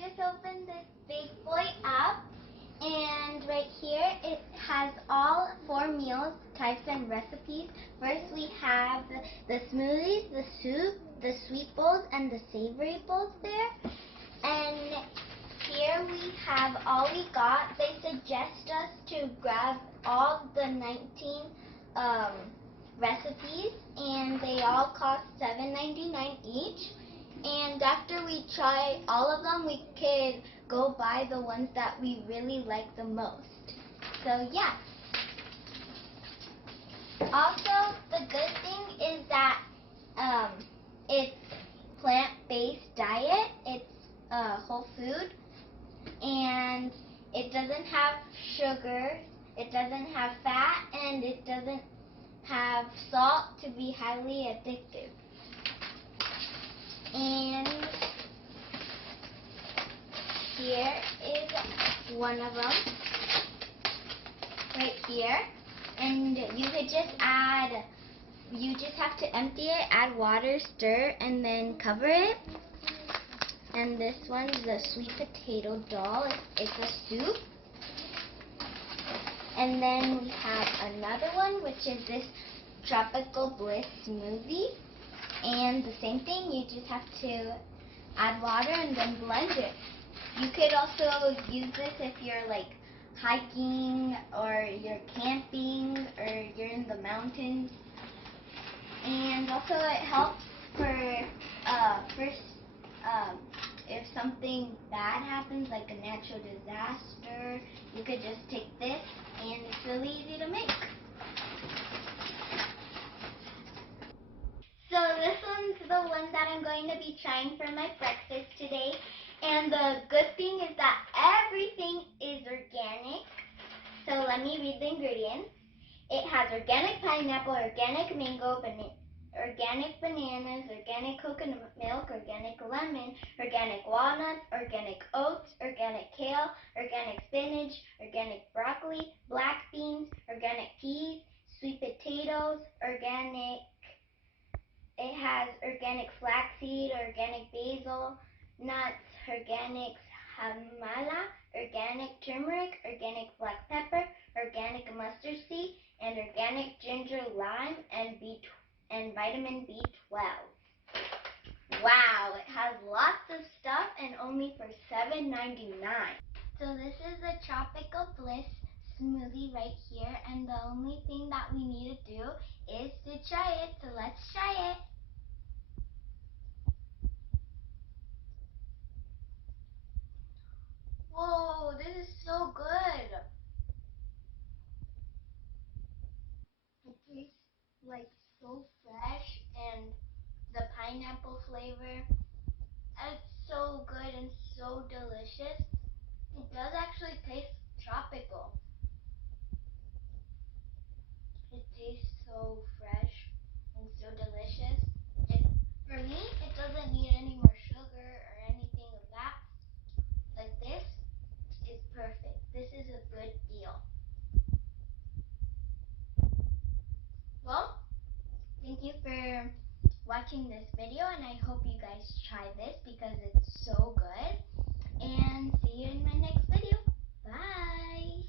just opened this big boy up, and right here it has all 4 meals, types, and recipes. First we have the smoothies, the soup, the sweet bowls, and the savory bowls there. And here we have all we got. They suggest us to grab all the 19 recipes, and they all cost $7.99 each. And after we try all of them, we could go buy the ones that we really like the most. So yeah. Also, the good thing is that it's plant-based diet. It's whole food, and it doesn't have sugar, it doesn't have fat, and it doesn't have salt to be highly addictive. And here is one of them, right here. And you could just have to empty it, add water, stir, and then cover it. And this one's the sweet potato dal. It's a soup. And then we have another one, which is this tropical Bliss smoothie. And the same thing, you just have to add water and then blend it. You could also use this if you're like hiking or you're camping or you're in the mountains. And also it helps for if something bad happens, like a natural disaster, you could just take this, and it's really easy to make. So this one's the one that I'm going to be trying for my breakfast today. And the good thing is that everything is organic. So let me read the ingredients. It has organic pineapple, organic mango, organic bananas, organic coconut milk, organic lemon, organic walnuts, organic oats, organic kale, organic spinach, organic broccoli, black beans, organic peas, sweet potatoes, it has organic flaxseed, organic basil, nuts, organic hamala, organic turmeric, organic black pepper, organic mustard seed, and organic ginger, lime, and vitamin B12. Wow, it has lots of stuff and only for $7.99. So this is the Tropical Bliss smoothie right here, and the only thing that we need to do is to try it. So let's try it. Whoa, this is so good. It tastes like so fresh, and the pineapple flavor, it's so good and so delicious. It does actually taste tropical. It tastes so fresh and so delicious. For me, it doesn't need any more sugar or anything of that. Like this is perfect. This is a good deal. Well, thank you for watching this video, and I hope you guys try this because it's so good. And see you in my next video. Bye!